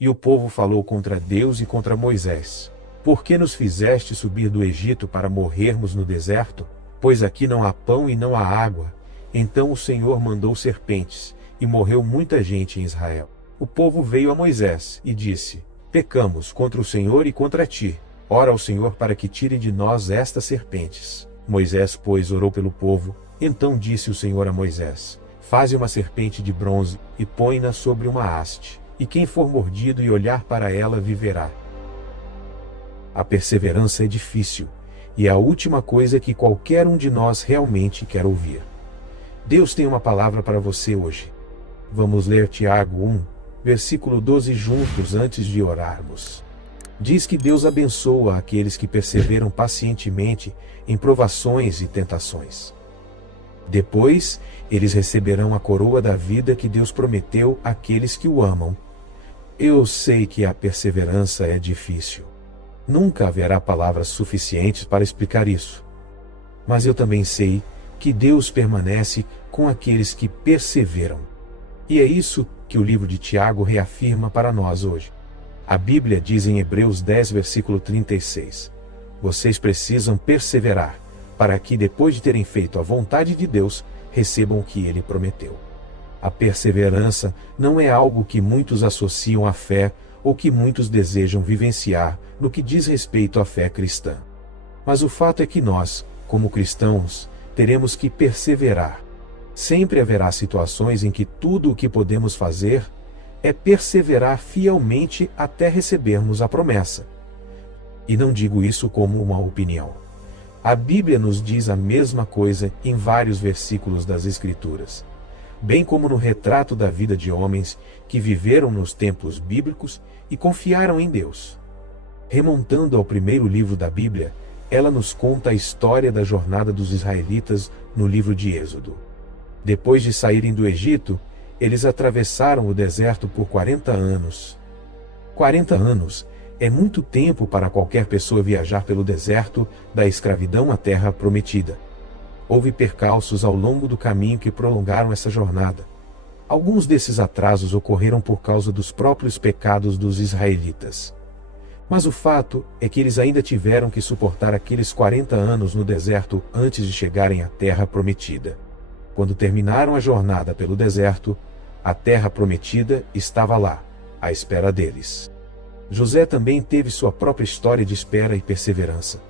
E o povo falou contra Deus e contra Moisés: Por que nos fizeste subir do Egito para morrermos no deserto? Pois aqui não há pão e não há água. Então o Senhor mandou serpentes, e morreu muita gente em Israel. O povo veio a Moisés e disse: Pecamos contra o Senhor e contra ti. Ora ao Senhor para que tire de nós estas serpentes. Moisés, pois, orou pelo povo. Então disse o Senhor a Moisés: Faze uma serpente de bronze e põe-na sobre uma haste, e quem for mordido e olhar para ela viverá. A perseverança é difícil, e é a última coisa que qualquer um de nós realmente quer ouvir. Deus tem uma palavra para você hoje. Vamos ler Tiago 1, versículo 12 juntos antes de orarmos. Diz que Deus abençoa aqueles que perseveram pacientemente em provações e tentações. Depois, eles receberão a coroa da vida que Deus prometeu àqueles que o amam. Eu sei que a perseverança é difícil. Nunca haverá palavras suficientes para explicar isso. Mas eu também sei que Deus permanece com aqueles que perseveram. E é isso que o livro de Tiago reafirma para nós hoje. A Bíblia diz em Hebreus 10, versículo 36: Vocês precisam perseverar, para que, depois de terem feito a vontade de Deus, recebam o que Ele prometeu. A perseverança não é algo que muitos associam à fé ou que muitos desejam vivenciar no que diz respeito à fé cristã. Mas o fato é que nós, como cristãos, teremos que perseverar. Sempre haverá situações em que tudo o que podemos fazer é perseverar fielmente até recebermos a promessa. E não digo isso como uma opinião. A Bíblia nos diz a mesma coisa em vários versículos das Escrituras, bem como no retrato da vida de homens que viveram nos tempos bíblicos e confiaram em Deus. Remontando ao primeiro livro da Bíblia, ela nos conta a história da jornada dos israelitas no livro de Êxodo. Depois de saírem do Egito, eles atravessaram o deserto por 40 anos. 40 anos é muito tempo para qualquer pessoa viajar pelo deserto da escravidão à terra prometida. Houve percalços ao longo do caminho que prolongaram essa jornada. Alguns desses atrasos ocorreram por causa dos próprios pecados dos israelitas. Mas o fato é que eles ainda tiveram que suportar aqueles 40 anos no deserto antes de chegarem à terra prometida. Quando terminaram a jornada pelo deserto, a terra prometida estava lá, à espera deles. José também teve sua própria história de espera e perseverança.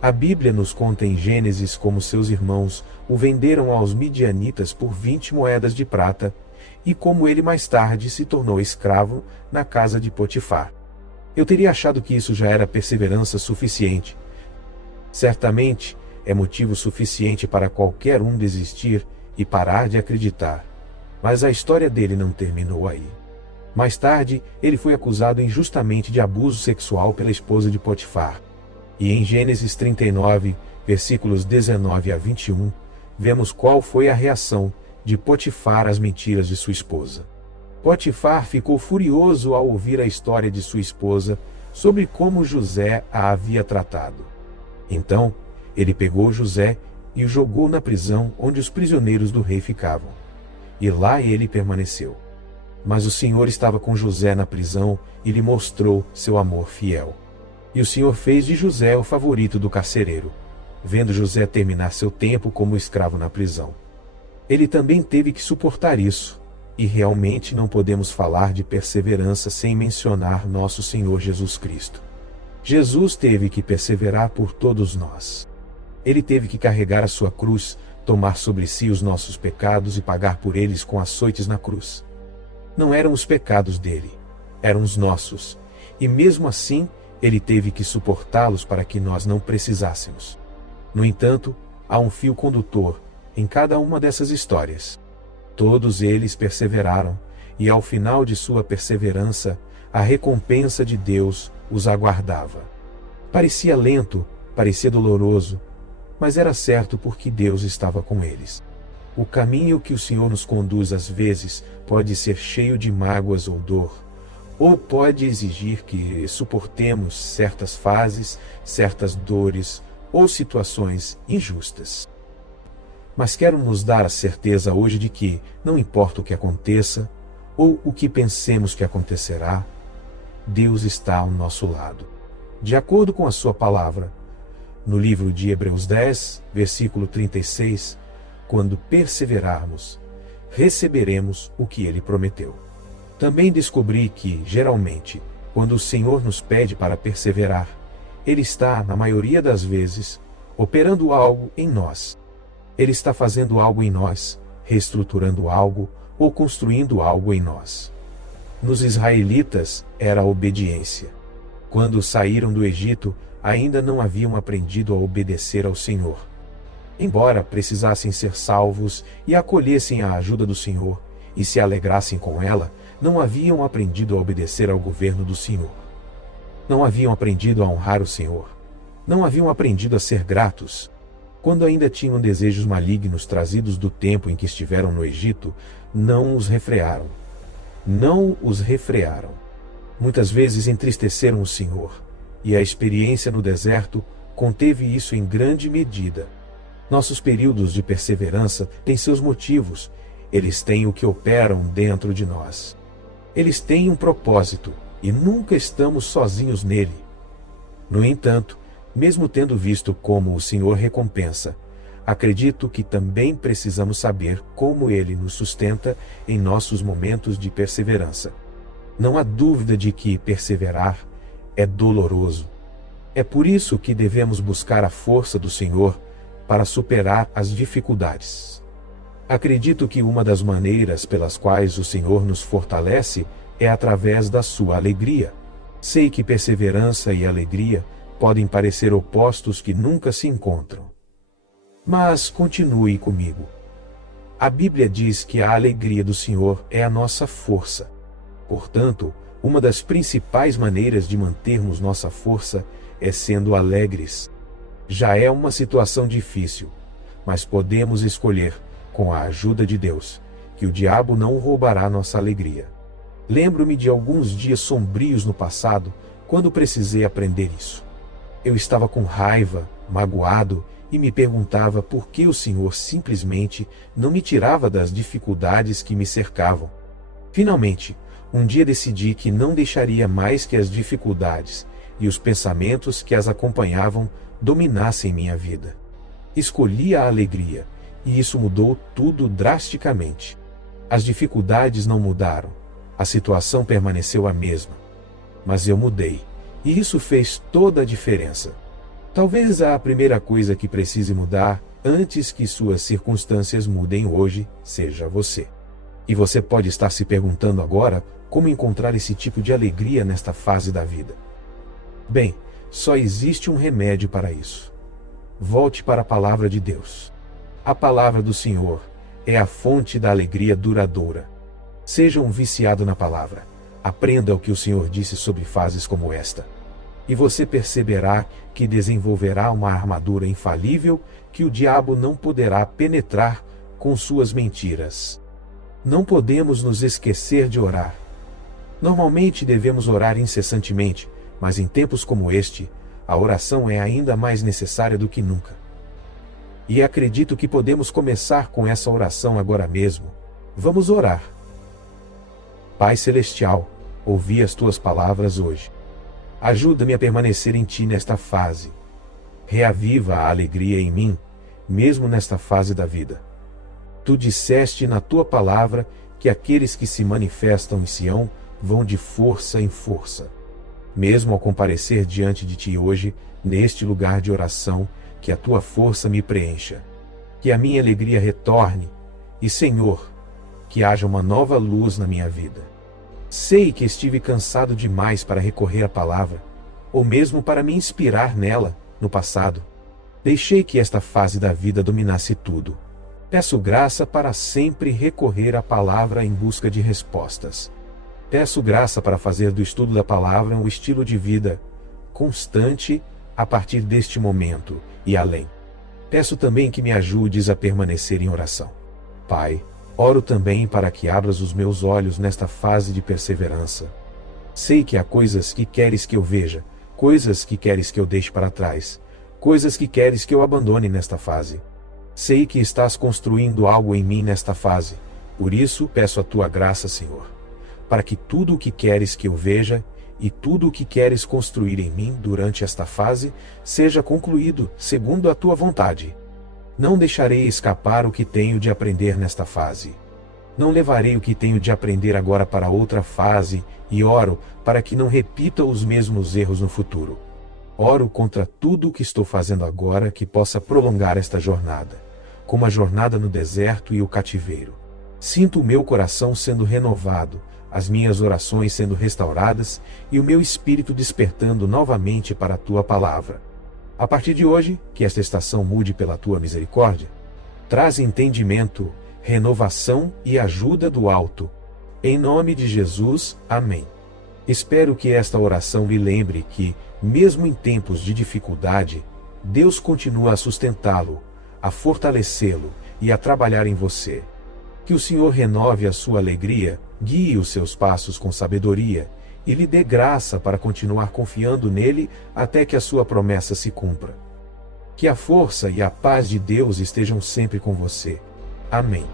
A Bíblia nos conta em Gênesis como seus irmãos o venderam aos midianitas por 20 moedas de prata, e como ele mais tarde se tornou escravo na casa de Potifar. Eu teria achado que isso já era perseverança suficiente. Certamente é motivo suficiente para qualquer um desistir e parar de acreditar. Mas a história dele não terminou aí. Mais tarde, ele foi acusado injustamente de abuso sexual pela esposa de Potifar. E em Gênesis 39, versículos 19 a 21, vemos qual foi a reação de Potifar às mentiras de sua esposa. Potifar ficou furioso ao ouvir a história de sua esposa sobre como José a havia tratado. Então, ele pegou José e o jogou na prisão onde os prisioneiros do rei ficavam. E lá ele permaneceu. Mas o Senhor estava com José na prisão e lhe mostrou seu amor fiel. E o Senhor fez de José o favorito do carcereiro, vendo José terminar seu tempo como escravo na prisão. Ele também teve que suportar isso, e realmente não podemos falar de perseverança sem mencionar nosso Senhor Jesus Cristo. Jesus teve que perseverar por todos nós. Ele teve que carregar a sua cruz, tomar sobre si os nossos pecados e pagar por eles com açoites na cruz. Não eram os pecados dele, eram os nossos, e mesmo assim, ele teve que suportá-los para que nós não precisássemos. No entanto, há um fio condutor em cada uma dessas histórias. Todos eles perseveraram, e ao final de sua perseverança, a recompensa de Deus os aguardava. Parecia lento, parecia doloroso, mas era certo porque Deus estava com eles. O caminho que o Senhor nos conduz às vezes pode ser cheio de mágoas ou dor, ou pode exigir que suportemos certas fases, certas dores ou situações injustas. Mas quero nos dar a certeza hoje de que, não importa o que aconteça, ou o que pensemos que acontecerá, Deus está ao nosso lado. De acordo com a sua palavra, no livro de Hebreus 10, versículo 36, quando perseverarmos, receberemos o que ele prometeu. Também descobri que, geralmente, quando o Senhor nos pede para perseverar, ele está, na maioria das vezes, operando algo em nós. Ele está fazendo algo em nós, reestruturando algo ou construindo algo em nós. Nos israelitas era a obediência. Quando saíram do Egito, ainda não haviam aprendido a obedecer ao Senhor. Embora precisassem ser salvos e acolhessem a ajuda do Senhor e se alegrassem com ela, não haviam aprendido a obedecer ao governo do Senhor. Não haviam aprendido a honrar o Senhor. Não haviam aprendido a ser gratos. Quando ainda tinham desejos malignos trazidos do tempo em que estiveram no Egito, não os refrearam. Não os refrearam. Muitas vezes entristeceram o Senhor, e a experiência no deserto conteve isso em grande medida. Nossos períodos de perseverança têm seus motivos, eles têm o que operam dentro de nós. Eles têm um propósito, e nunca estamos sozinhos nele. No entanto, mesmo tendo visto como o Senhor recompensa, acredito que também precisamos saber como ele nos sustenta em nossos momentos de perseverança. Não há dúvida de que perseverar é doloroso. É por isso que devemos buscar a força do Senhor para superar as dificuldades. Acredito que uma das maneiras pelas quais o Senhor nos fortalece é através da sua alegria. Sei que perseverança e alegria podem parecer opostos que nunca se encontram. Mas continue comigo. A Bíblia diz que a alegria do Senhor é a nossa força. Portanto, uma das principais maneiras de mantermos nossa força é sendo alegres. Já é uma situação difícil, mas podemos escolher, com a ajuda de Deus, que o diabo não roubará nossa alegria. Lembro-me de alguns dias sombrios no passado, quando precisei aprender isso. Eu estava com raiva, magoado, e me perguntava por que o Senhor simplesmente não me tirava das dificuldades que me cercavam. Finalmente, um dia decidi que não deixaria mais que as dificuldades e os pensamentos que as acompanhavam dominassem minha vida. Escolhi a alegria, e isso mudou tudo drasticamente. As dificuldades não mudaram, a situação permaneceu a mesma. Mas eu mudei, e isso fez toda a diferença. Talvez a primeira coisa que precise mudar antes que suas circunstâncias mudem hoje seja você. E você pode estar se perguntando agora como encontrar esse tipo de alegria nesta fase da vida. Bem, só existe um remédio para isso. Volte para a palavra de Deus. A palavra do Senhor é a fonte da alegria duradoura. Seja um viciado na palavra. Aprenda o que o Senhor disse sobre fases como esta. E você perceberá que desenvolverá uma armadura infalível que o diabo não poderá penetrar com suas mentiras. Não podemos nos esquecer de orar. Normalmente devemos orar incessantemente, mas em tempos como este, a oração é ainda mais necessária do que nunca. E acredito que podemos começar com essa oração agora mesmo. Vamos orar. Pai Celestial, ouvi as tuas palavras hoje. Ajuda-me a permanecer em ti nesta fase. Reaviva a alegria em mim, mesmo nesta fase da vida. Tu disseste na tua palavra que aqueles que se manifestam em Sião vão de força em força. Mesmo ao comparecer diante de ti hoje, neste lugar de oração, que a tua força me preencha. Que a minha alegria retorne e, Senhor, que haja uma nova luz na minha vida. Sei que estive cansado demais para recorrer à palavra, ou mesmo para me inspirar nela, no passado. Deixei que esta fase da vida dominasse tudo. Peço graça para sempre recorrer à palavra em busca de respostas. Peço graça para fazer do estudo da palavra um estilo de vida constante a partir deste momento e além. Peço também que me ajudes a permanecer em oração. Pai, oro também para que abras os meus olhos nesta fase de perseverança. Sei que há coisas que queres que eu veja, coisas que queres que eu deixe para trás, coisas que queres que eu abandone nesta fase. Sei que estás construindo algo em mim nesta fase, por isso peço a tua graça, Senhor. para que tudo o que queres que eu veja, e tudo o que queres construir em mim durante esta fase, seja concluído segundo a tua vontade. Não deixarei escapar o que tenho de aprender nesta fase. Não levarei o que tenho de aprender agora para outra fase, e oro para que não repita os mesmos erros no futuro. Oro contra tudo o que estou fazendo agora que possa prolongar esta jornada, como a jornada no deserto e o cativeiro. Sinto o meu coração sendo renovado, as minhas orações sendo restauradas e o meu espírito despertando novamente para a tua palavra. A partir de hoje, que esta estação mude pela tua misericórdia. Traz entendimento, renovação e ajuda do alto. Em nome de Jesus, amém. Espero que esta oração lhe lembre que, mesmo em tempos de dificuldade, Deus continua a sustentá-lo, a fortalecê-lo e a trabalhar em você. Que o Senhor renove a sua alegria, guie os seus passos com sabedoria e lhe dê graça para continuar confiando nele até que a sua promessa se cumpra. Que a força e a paz de Deus estejam sempre com você. Amém.